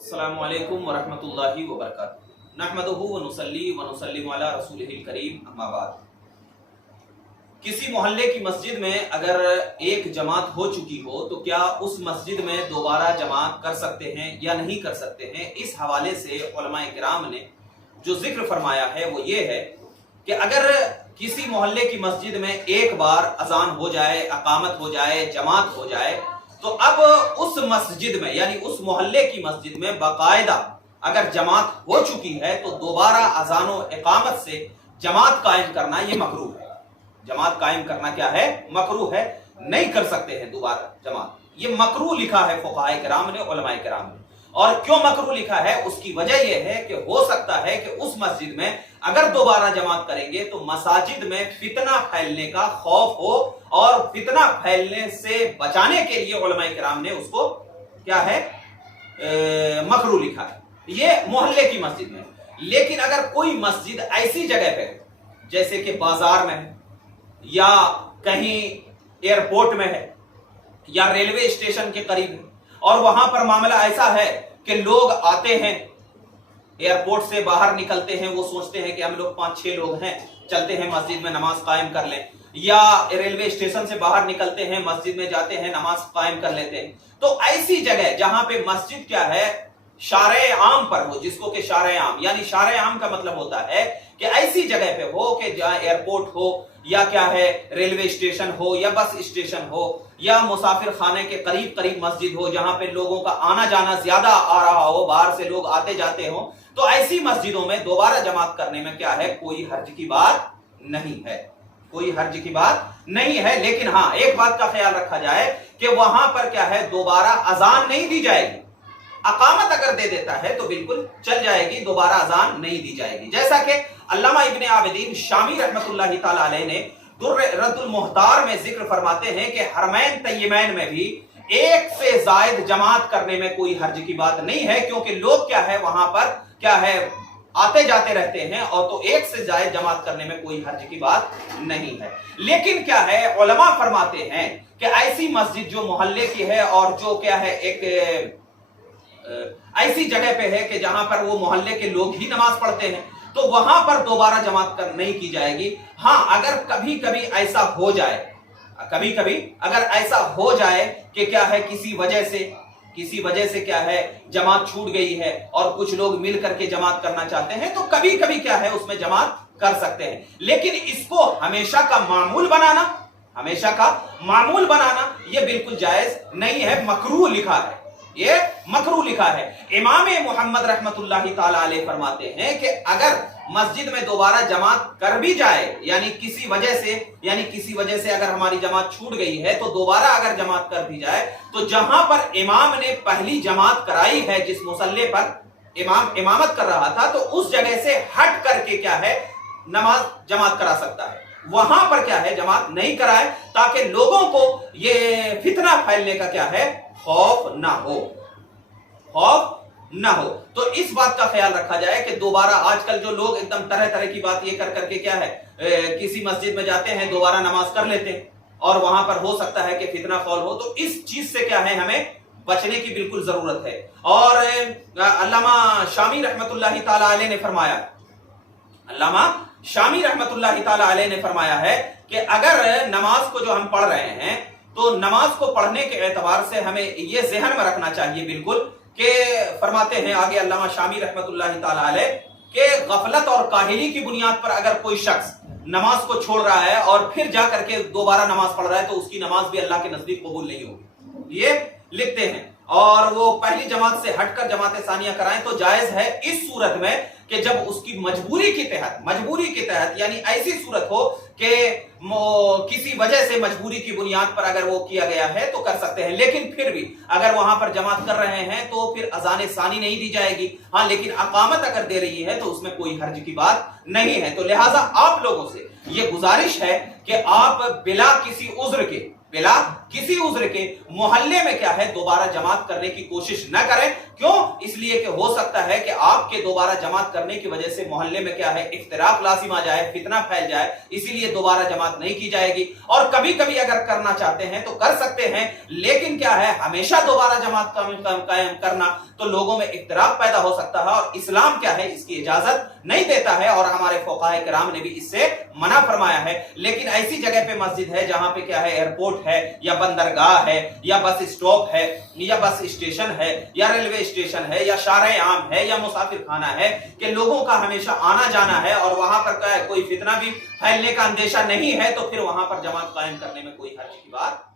अस्सलामु अलैकुम वरहमतुल्लाहि वबरकातुहू नहमदुहु व नुसल्ली व नुसल्लिमु अला रसूलिहिल करीम अम्मा बाद। किसी मोहल्ले की मस्जिद में अगर एक जमात हो चुकी हो तो क्या उस मस्जिद में दोबारा जमात कर सकते हैं या नहीं कर सकते हैं? इस हवाले से उलमाए किराम ने जो जिक्र फरमाया है वो ये है कि अगर किसी मोहल्ले की मस्जिद में एक बार अजान हो जाए, अकामत हो जाए, जमात हो जाए, तो अब उस मस्जिद में यानी उस मोहल्ले की मस्जिद में बाकायदा अगर जमात हो चुकी है तो दोबारा अजान और इकामत से जमात कायम करना ये मकरूह है। जमात कायम करना क्या है? मकरूह है, नहीं कर सकते हैं दोबारा जमात। ये मकरूह लिखा है फुक़हाए किराम ने, उलमाए किराम ने। और क्यों मकरूह लिखा है उसकी वजह यह है कि हो सकता है कि उस मस्जिद में अगर दोबारा जमात करेंगे तो मसाजिद में फितना फैलने का खौफ हो, और फितना फैलने से बचाने के लिए उलमाए किराम ने उसको क्या है मकरूह लिखा है, ये मोहल्ले की मस्जिद में। लेकिन अगर कोई मस्जिद ऐसी जगह पे जैसे कि बाजार में है या कहीं एयरपोर्ट में है या रेलवे स्टेशन के करीब है और वहां पर मामला ऐसा है कि लोग आते हैं, एयरपोर्ट से बाहर निकलते हैं, वो सोचते हैं कि हम लोग 5-6 लोग हैं, चलते हैं मस्जिद में नमाज कायम कर लें, या रेलवे स्टेशन से बाहर निकलते हैं, मस्जिद में जाते हैं, नमाज कायम कर लेते हैं। तो ऐसी जगह जहां पे मस्जिद क्या है शारे आम पर हो, जिसको कि शारे आम यानी शारे आम का मतलब होता है कि ऐसी जगह पे हो कि जहां एयरपोर्ट हो या क्या है रेलवे स्टेशन हो या बस स्टेशन हो या मुसाफिर खाने के करीब करीब मस्जिद हो, जहां पे लोगों का आना जाना ज्यादा आ रहा हो, बाहर से लोग आते जाते हो, तो ऐसी मस्जिदों में दोबारा जमात करने में क्या है कोई हर्ज की बात नहीं है, कोई हर्ज की बात नहीं है। लेकिन हाँ, एक बात का ख्याल रखा जाए कि वहां पर क्या है दोबारा अजान नहीं दी जाएगी। अकामत अगर दे देता है तो बिल्कुल चल जाएगी, दोबारा अजान नहीं दी जाएगी। जैसा कि अल्लामा इब्ने आबिदीन शामी रहमतुल्लाहि ताला अलैह ने दुर्रतुल मुहतार में जिक्र फरमाते हैं कि हरमैन तय्यबैन में भी एक से जायद जमात करने में कोई हर्ज की बात नहीं है, क्योंकि लोग क्या है वहां पर क्या है आते जाते रहते हैं, और तो एक से जायद जमात करने में कोई हर्ज की बात नहीं है। लेकिन क्या है उलमा फरमाते हैं कि ऐसी मस्जिद जो मोहल्ले की है और जो क्या है एक ऐसी जगह पे है कि जहां पर वो मोहल्ले के लोग ही नमाज पढ़ते हैं, तो वहां पर दोबारा जमात नहीं की जाएगी। हाँ, अगर कभी कभी ऐसा हो जाए, कभी कभी अगर ऐसा हो जाए कि क्या है किसी वजह से क्या है जमात छूट गई है और कुछ लोग मिल करके जमात करना चाहते हैं, तो कभी कभी क्या है उसमें जमात कर सकते हैं। लेकिन इसको हमेशा का मामूल बनाना ये बिल्कुल जायज नहीं है, मकरूह लिखा है, ये मकरूह लिखा है। इमाम मोहम्मद रहमतुल्लाहि ताला अलैह फरमाते हैं कि अगर मस्जिद में दोबारा जमात कर भी जाए यानी किसी वजह से अगर हमारी जमात छूट गई है तो दोबारा अगर जमात कर भी जाए तो जहां पर इमाम ने पहली जमात कराई है, जिस मुसल्ले पर इमाम इमामत कर रहा था, तो उस जगह से हट करके क्या है नमाज जमात करा सकता है, वहां पर क्या है जमात नहीं कराए, ताकि लोगों को ये फितना फैलने का क्या है खौफ ना हो। तो इस बात का ख्याल रखा जाए कि दोबारा आजकल जो लोग एकदम तरह तरह की बात ये कर करके क्या है किसी मस्जिद में जाते हैं, दोबारा नमाज कर लेते हैं और वहां पर हो सकता है कि फितना फौल हो, तो इस चीज से क्या है हमें बचने की बिल्कुल जरूरत है। और अल्लामा शामी रहमतुल्लाहि ताला अलैह ने फरमाया है कि अगर नमाज को जो हम पढ़ रहे हैं तो नमाज को पढ़ने के एतबार से हमें ये ज़हन में रखना चाहिए बिल्कुल कि फरमाते हैं आगे अल्लामा शामी रहमतुल्लाहि ताला अलैह के गफलत और काहिली की बुनियाद पर अगर कोई शख्स नमाज को छोड़ रहा है और फिर जा करके दोबारा नमाज पढ़ रहा है तो उसकी नमाज भी अल्लाह के नजदीक कबूल नहीं होगी, ये लिखते हैं। और वो पहली जमात से हटकर जमात सानिया कराएं तो जायज है इस सूरत में कि जब उसकी मजबूरी के तहत यानी ऐसी सूरत हो कि किसी वजह से मजबूरी की बुनियाद पर अगर वो किया गया है तो कर सकते हैं। लेकिन फिर भी अगर वहां पर जमात कर रहे हैं तो फिर अजान सानी नहीं दी जाएगी। हाँ, लेकिन अकामत अगर दे रही है तो उसमें कोई हर्ज की बात नहीं है। तो लिहाजा आप लोगों से ये गुजारिश है कि आप बिला किसी उज्र के बिला किसी उज्र के मोहल्ले में क्या है दोबारा जमात करने की कोशिश न करें। क्यों? इसलिए कि हो सकता है कि आपके दोबारा जमात करने की वजह से मोहल्ले में क्या है इख्तिलाफ लाजिम आ जाए, फितना फैल जाए, इसीलिए दोबारा जमात नहीं की जाएगी। और कभी कभी अगर करना चाहते हैं तो कर सकते हैं, लेकिन क्या है हमेशा दोबारा जमात कायम करना तो लोगों में इख्तिलाफ पैदा हो सकता है, और इस्लाम क्या है इसकी इजाजत नहीं देता है, और हमारे फुक़हा किराम ने भी इससे मना फरमाया है। लेकिन ऐसी जगह पे मस्जिद है जहां पे क्या है एयरपोर्ट है या बंदरगाह है या बस स्टॉप है या बस स्टेशन है या रेलवे स्टेशन है या शारे आम है या मुसाफिर खाना है कि लोगों का हमेशा आना जाना है, और वहां पर क्या है कोई फितना भी फैलने का अंदेशा नहीं है, तो फिर वहां पर जमात कायम करने में कोई हर्ज की बात